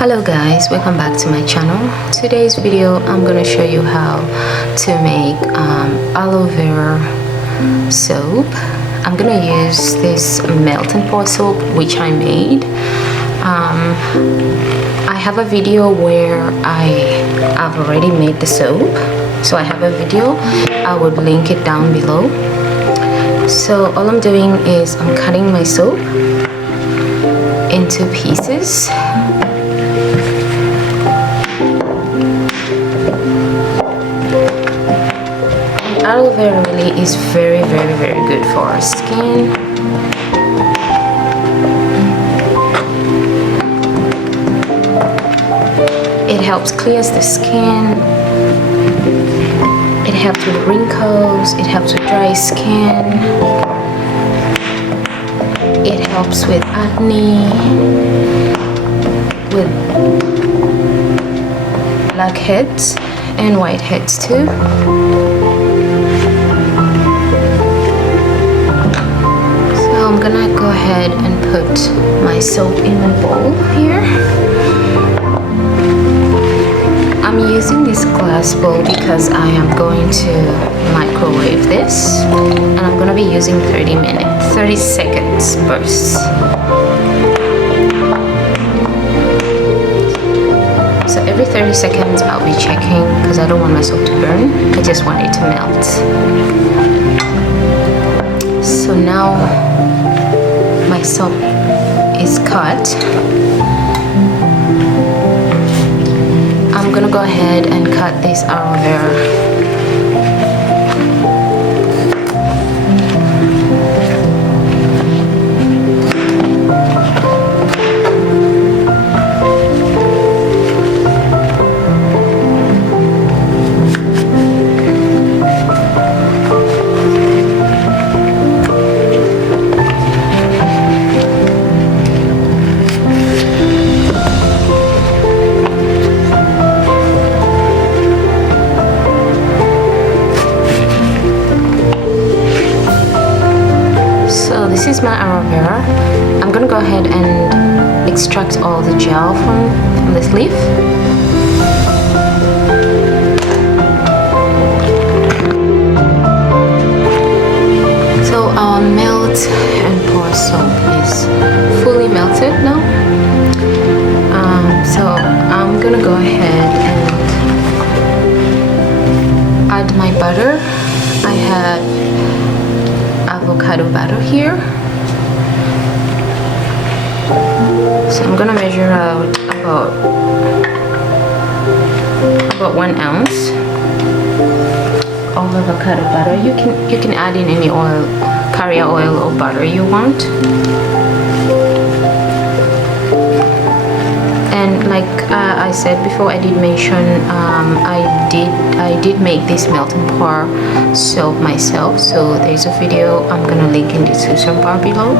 Hello guys, welcome back to my channel. Today's video I'm gonna show you how to make aloe vera soap. I'm gonna use this melt and pour soap which I made. I have a video where I've already made the soap, so I have a video. I would link it down below. So all I'm doing is I'm cutting my soap into pieces. Aloe vera really is very good for our skin. It helps clears the skin. It helps with wrinkles. It helps with dry skin. It helps with acne, with blackheads and whiteheads too. I'm gonna go ahead and put my soap in my bowl here. I'm using this glass bowl because I am going to microwave this, and I'm gonna be using 30 seconds bursts. So every 30 seconds I'll be checking because I don't want my soap to burn. I just want it to melt. So now my soap is cut. I'm gonna go ahead and cut this aloe vera. This is my aloe vera. I'm gonna go ahead and extract all the gel from this leaf. So our melt and pour soap is fully melted now. So I'm gonna go ahead and add my butter. I have avocado butter here, so I'm gonna measure out about 1 ounce of avocado butter. You can add in any oil, carrier oil or butter you want. And like I said before, I did mention I did make this melt and pour soap myself, so there's a video I'm gonna link in the description bar below.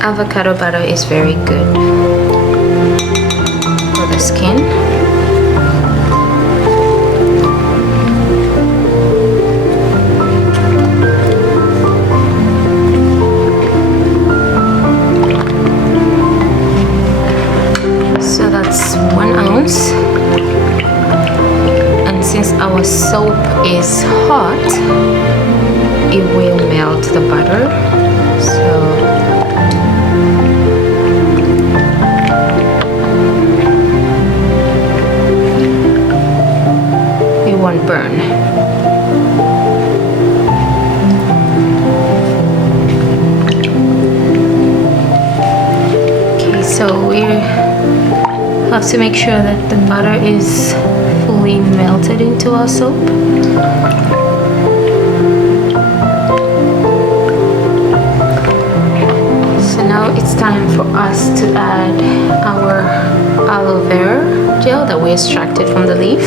Avocado butter is very good for the skin. So that's 1 ounce, and since our soap is hot, it will melt the butter, so won't burn. Okay, so we have to make sure that the butter is fully melted into our soap. So now it's time for us to add our aloe vera gel that we extracted from the leaf.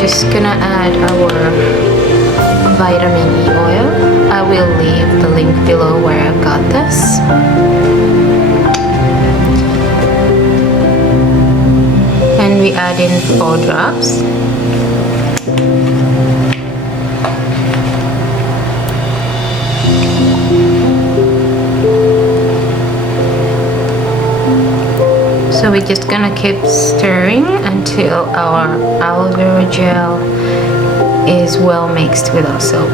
just gonna add our vitamin E oil. I will leave the link below where I got this. And we add in 4 drops. So we're just gonna keep stirring until our aloe vera gel is well mixed with our soap.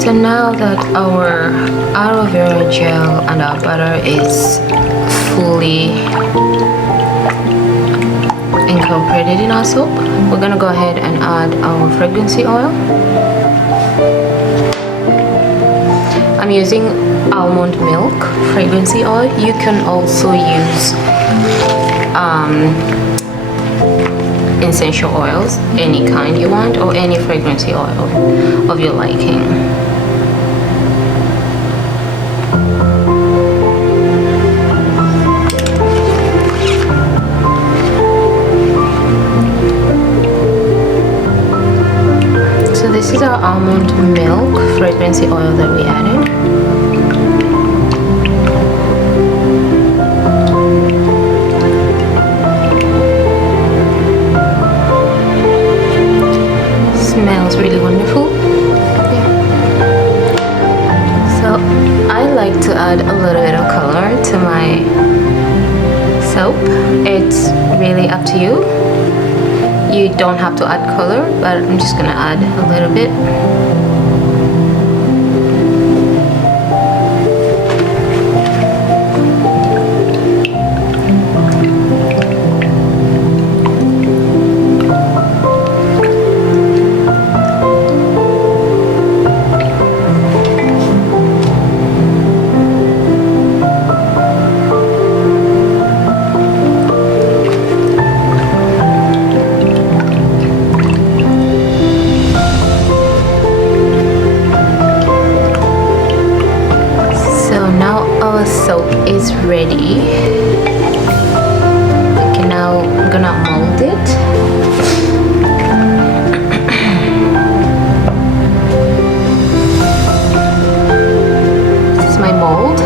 So now that our aloe vera gel and our butter is fully incorporated in our soap, we're gonna go ahead and add our fragrancy oil. I'm using almond milk fragrancy oil. You can also use essential oils, any kind you want, or any fragrancy oil of your liking. So this is our almond milk fragrancy oil that we added. Smells really wonderful. Yeah. So I like to add a little bit of color to my soap. It's really up to you. You don't have to add color, but I'm just gonna add a little bit. Our soap is ready. Okay, now I'm gonna mold it. This is my mold.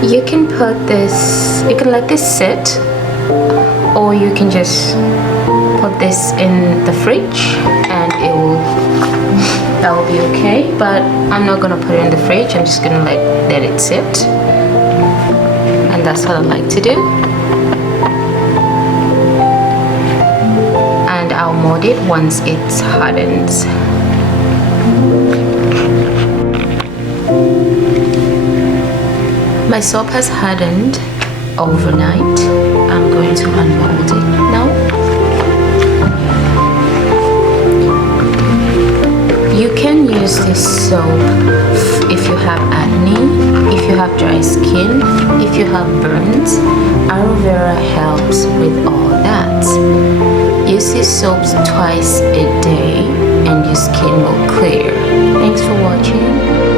You can put this, you can let this sit, or you can just put this in the fridge and that will be okay. But I'm not gonna put it in the fridge. I'm just gonna let it sit, and that's what I like to do. And I'll mold it once it's hardened. My soap has hardened overnight. I'm going to unmold it now. You can use this soap if you have acne, if you have dry skin, if you have burns. Aloe vera helps with all that. Use these soaps twice a day and your skin will clear. Thanks for watching.